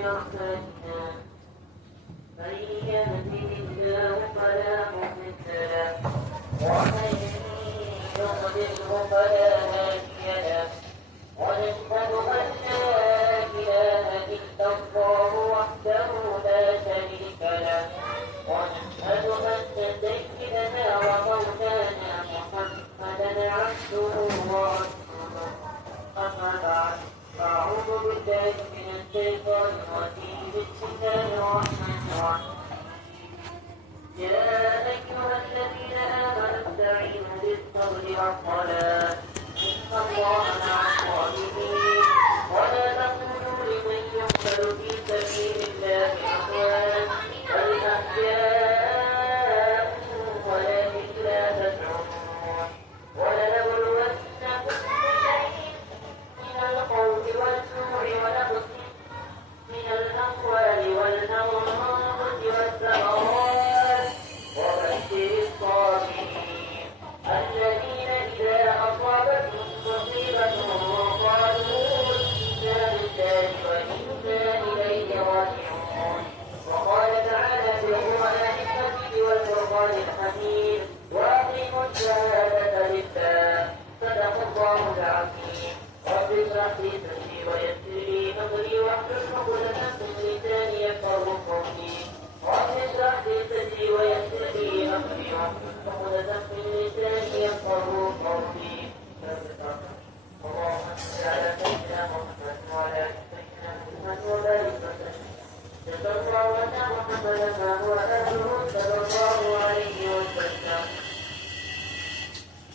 أحسنها من يهده الله فلا مضل له ومن يضلله فلا هادي له ونشهد أن لا إله إلا الله وحده لا شريك له ونشهد أن سيدنا ومولانا محمدا عبده ورسوله أما بعد أعوذ بالله من الشيطان الرجيم بسم الله الرحمن الرحيم يا أيها الذين آمنوا استعينوا بالصبر والصلاة إن الله مع الصابرين ولا تقولوا لمن يقتل في سبيل الله أموات بل أحياء ولكن لا تشعرون ولنبلونكم بشيء من الخوف والجوع ونقص من الأموال والأنفس والثمرات وبشر الصابرين الذين إذا أصابتهم مصيبة قالوا إنا لله وإنا إليه راجعون وقال تعالى في القرآن المجيد والفرقان الحميد وأقيموا الشهادة لله صدق الله العظيم رب اشرح لي صدري ويسر لي أمري واحلل عقدة من لساني يفقهوا قولي رب اشرح لي صدري ويسر لي أمري واحلل عقدة من لساني يفقهوا قولي اللهم صل على سيدنا محمد وعلى آل سيدنا محمد وبارك وسلم صلى الله على محمد وآله صلى الله عليه وسلم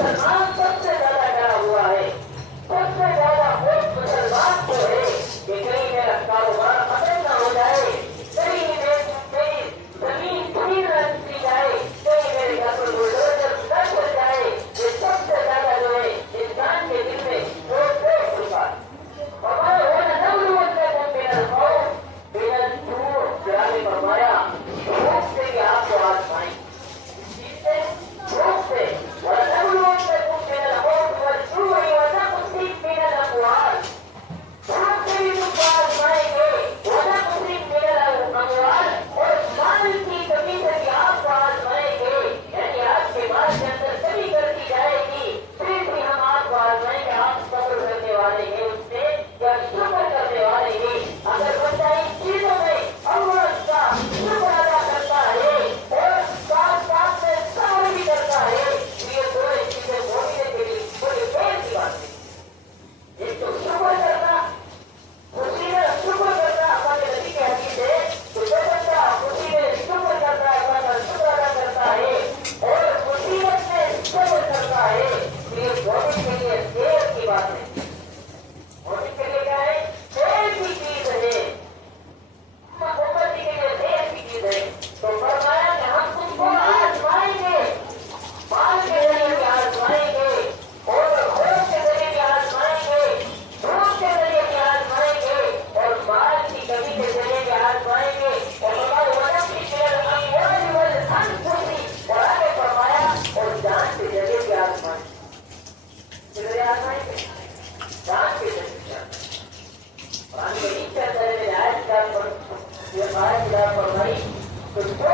مسلمان سب سے زیادہ ڈرا ہوا ہے، سب سے زیادہ خوف مسلمان کو ہے کہ کہیں میرا کاروبار ختم نہ ہو جائے، کہیں میری زمین پوری نہ لی جائے، کہیں میرے گھر پر بلڈوزر نہ چل جائے۔ یہ سب سے زیادہ جو ہے انسان کے دل میں خوف چھپا ہے۔ ہمارے ہونا نبلون لکم من الخوف من الجوع، قرآن نے فرمایا خوف سے کہ آپ کو آزمائیں، جس سے خوف سے وَلَنَبْلُوَنَّكُم مِّنَ الْخَوْفِ وَالْجُوعِ وَنَقْصٍ مِّنَ الْأَمْوَالِ، خوف سے بھی تم کو آزمائیں گے، وَنَقْصٍ مِّنَ الْأَمْوَالِ، اور مال کی کمی سے بھی آپ کو آزمائیں گے، یعنی آپ کے مال کے اندر کمی کر دی جائے گی، پھر بھی ہم آپ کو آزمائیں گے آپ صبر کرنے والے ہیں اس سے یا شکر کرنے والے ہیں۔ اگر بندہ ان چیزوں میں اللہ کا شکر ادا کرتا ہے اور ساتھ ساتھ میں صبر بھی کرتا ہے تو یہ دونوں چیزیں مومن کے لیے بڑی خیر کی بات ہے۔ ایک تو شکر کرنا، خوشی میں شکر کرنا، ہمارے نبی کی حدیث ہے کہ جو بندہ خوشی میں شکر کرتا ہے، اللہ کا شکر ادا کرتا ہے اور مصیبت میں صبر کرتا ہے تو یہ مومن کے لیے خیر کی بات ہے۔ مومن کے لیے کیا ہے؟ خیر کی چیز ہے، امتی کے لیے خیر کی چیز ہے۔ تو فرمایا کہ ہم تم کو آزمائیں گے، مال کے ذریعے بھی آزمائیں گے اور خوف کے ذریعے بھی آزمائیں گے، بھوک کے ذریعے بھی آزمائیں گے اور مال کی کمی کے ذریعے بھی آزمائیں گے اور ہمارے وجہ کی الاموال والانفس، اور آگے فرمایا اور جان کے ذریعے بھی آزمائیں گے۔ کس ذریعے آزمائیں گے؟ جان کے ذریعے بھی آزمائیں گے۔ قرآن میں اس طرح میرے آیت کا یہ آیت فرمائی تو جو